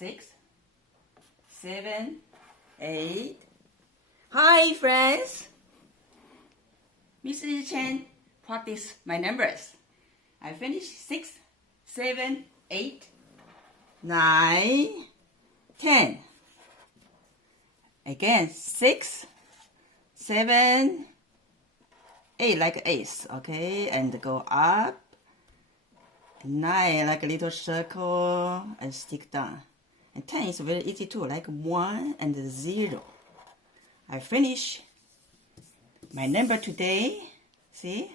6, 7, 8. Hi, friends. Mrs. Chen practice my numbers. I finished 6, 7, 8, 9, 10. Again, 6, 7, 8 like ace, okay, and go up. 9 like a little circle and stick down. And 10 is very easy too, like 1 and 0. I finish my number today. See?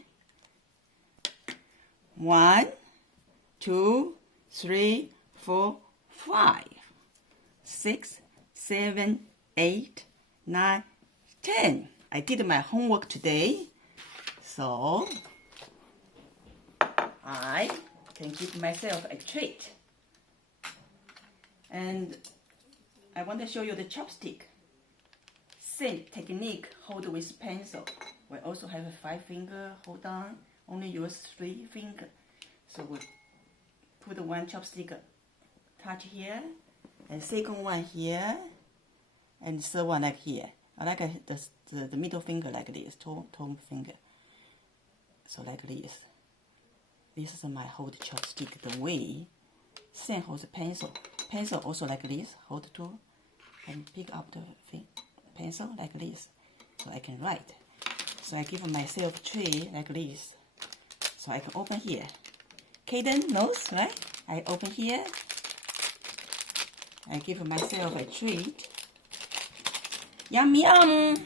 1, 2, 3, 4, 5, 6, 7, 8, 9, 10. I did my homework today, so I can give myself a treat. And I want to show you the chopstick. Same technique, hold with pencil. We also have a 5 finger, hold on, only use 3 fingers. So we put one chopstick touch here, and second one here, and third one like here. I like the middle finger like this, toe finger. So like this. This is my hold chopstick the way. Same hold pencil. Pencil also like this, hold two, and pick up the pencil like this, so I can write. So I give myself a treat like this, so I can open here. Kaden knows, right? I open here. I give myself a treat. Yum yum.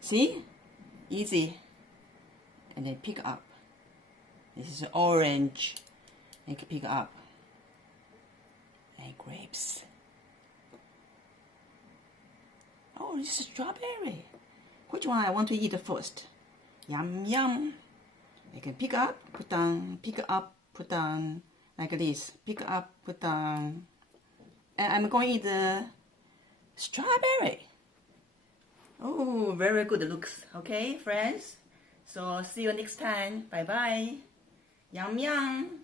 See? Easy. And then pick up. This is orange. I can pick up. And grapes. Oh, this is strawberry. Which one I want to eat first? Yum yum. I can pick up, put down, pick up, put down, like this. Pick up, put down. And I'm going to eat the strawberry. Oh, very good looks. Okay, friends. So see you next time. Bye bye. Yum yum.